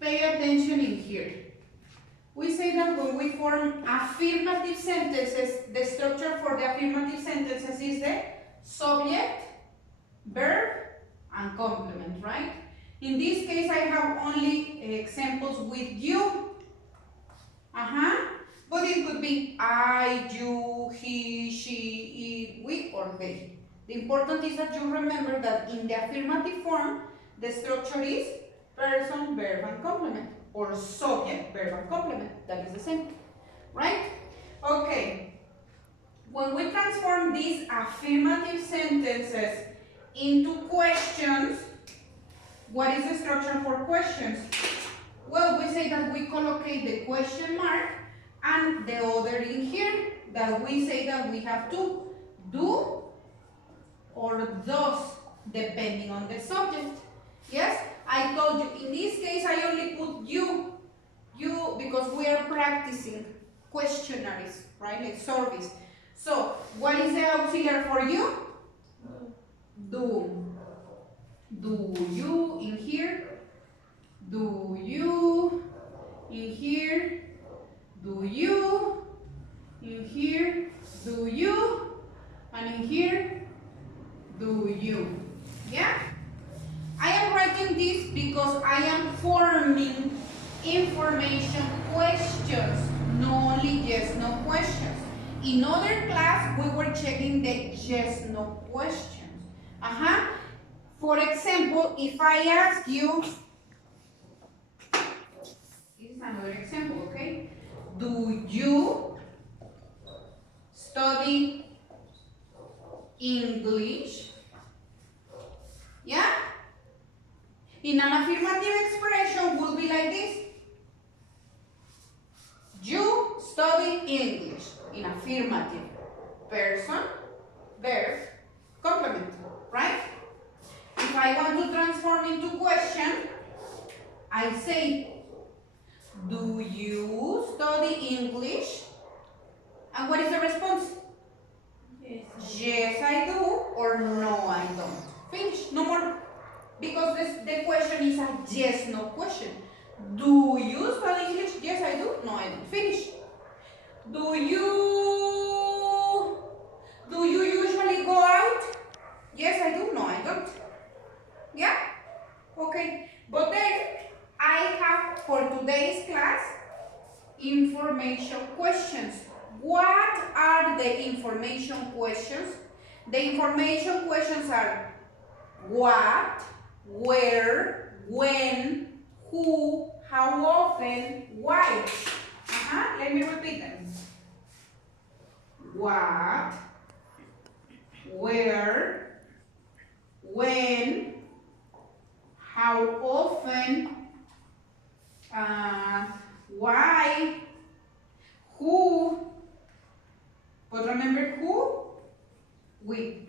pay attention in here. We say that when we form affirmative sentences, the structure for the affirmative sentences is the subject, verb, and complement, right? In this case, I have only examples with you. But it could be I, you, he, she, it, we, or they. The important is that you remember that in the affirmative form, the structure is person, verb, and complement, or subject, verb, and complement. That is the same, right? Okay. When we transform these affirmative sentences into questions, what is the structure for questions? Well, we say that we collocate the question mark and the other in here, that we say that we have to do or does, depending on the subject. Yes, I told you, in this case, I only put you, because we are practicing questionnaires, right, like surveys. So, what is the auxiliary for you? Do. Do you in here? Do you in here? Do you in here? Do you? And in here? Do you? Yeah? I am writing this because I am forming information questions, not only yes-no questions. In other class, we were checking the yes-no questions. For example, if I ask you, this is another example, okay? Do you study English? Yeah? In an affirmative expression will be like this. You study English. In affirmative. Person, verb, complement, right? If I want to transform into question, I say, do you study English? And what is the response? Yes. Yes, I do, or no, I don't. Finish, no more. Because the question is a yes-no question. Do you study English? Yes, I do. No, I don't. Finish. Do you usually go out? Yes, I do. No, I don't. Yeah? Okay. But then I have for today's class information questions. What are the information questions? The information questions are what, where, when, who, how often, why. Let me repeat them. What, where, when, how often, why, who, but remember who? We.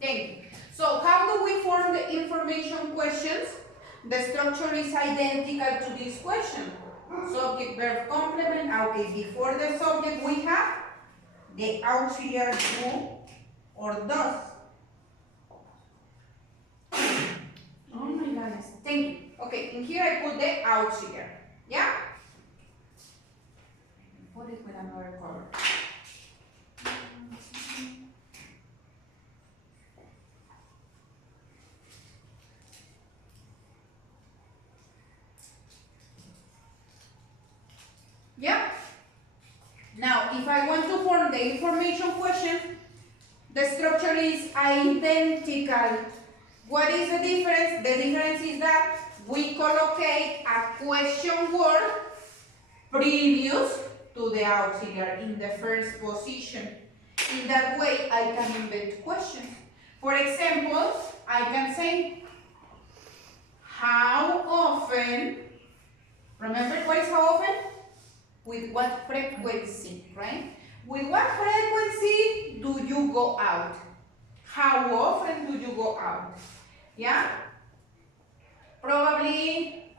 Thank you. So how do we form the information questions? The structure is identical to this question. Subject, verb, complement. Okay, before the subject we have the auxiliary do or does. Oh my goodness. Thank you. Okay, in here I put the auxiliary. Yeah? Put it with another color. Yeah? Now, if I want to form the information question, the structure is identical. What is the difference? The difference is that we collocate a question word previous to the auxiliary in the first position. In that way, I can invent questions. For example, I can say, how often, remember what is how often? With what frequency, right? With what frequency do you go out? How often do you go out? Yeah? Probably,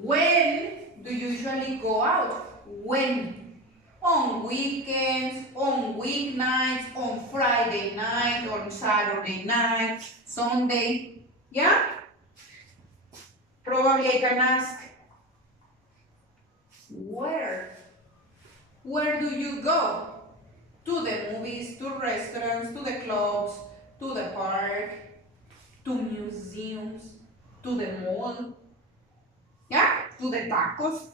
when do you usually go out? When? On weekends, on weeknights, on Friday night, on Saturday night, Sunday. Yeah? Probably I can ask, where? Where do you go? To the movies, to restaurants, to the clubs, to the park, to museums, to the mall. Yeah? To the tacos.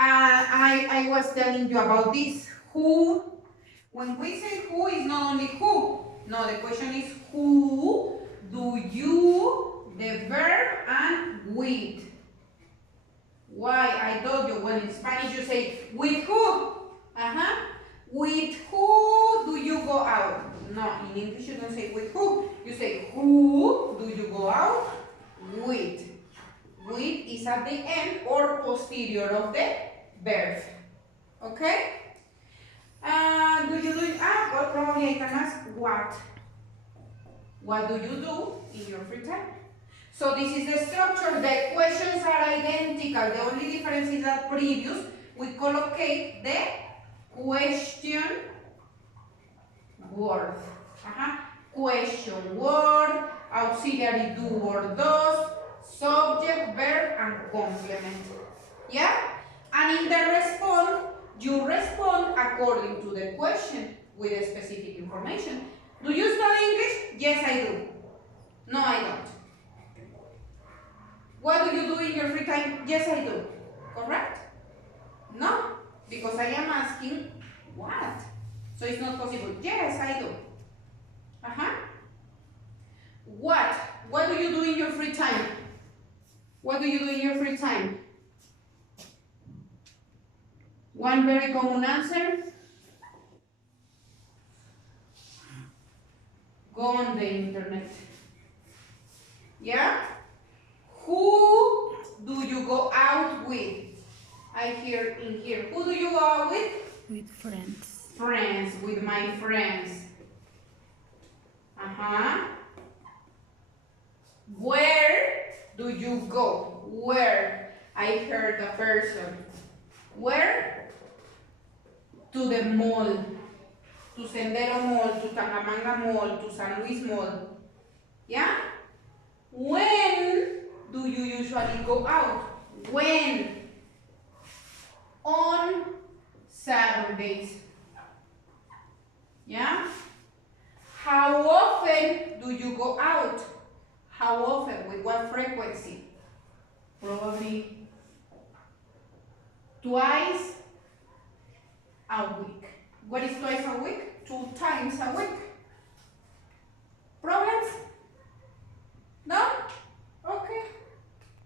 I was telling you about this. Who, when we say who, is not only who. No, the question is who do you, the verb, and with. Why? I told you, when in Spanish you say, with who? With who do you go out? No, in English you don't say with who. You say, who do you go out with? With is at the end or posterior of the verb. Okay? Do you do, well, probably I can ask what? What do you do in your free time? So this is the structure. The questions are identical. The only difference is that previous we collocate the question word. Question word, auxiliary do or does, subject, verb, and complement. Yeah? And in the response, you respond according to the question with a specific information. Do you study English? Yes, I do. No, I don't. What do you do in your free time? Yes, I do. Correct? No, because I am asking what? So it's not possible. Yes, I do. What? What do you do in your free time? What do you do in your free time? One very common answer. Go on the internet. Yeah? Who do you go out with? I hear in here. Who do you go out with? With friends. Friends, with my friends. Where do you go? Where? I heard the person. Where? To the mall. To Sendero Mall, to Tangamanga Mall, to San Luis Mall. Yeah? When do you usually go out? When? On Saturdays. Yeah? How often do you go out? How often? With what frequency? Probably twice a week. What is twice a week? 2 times a week.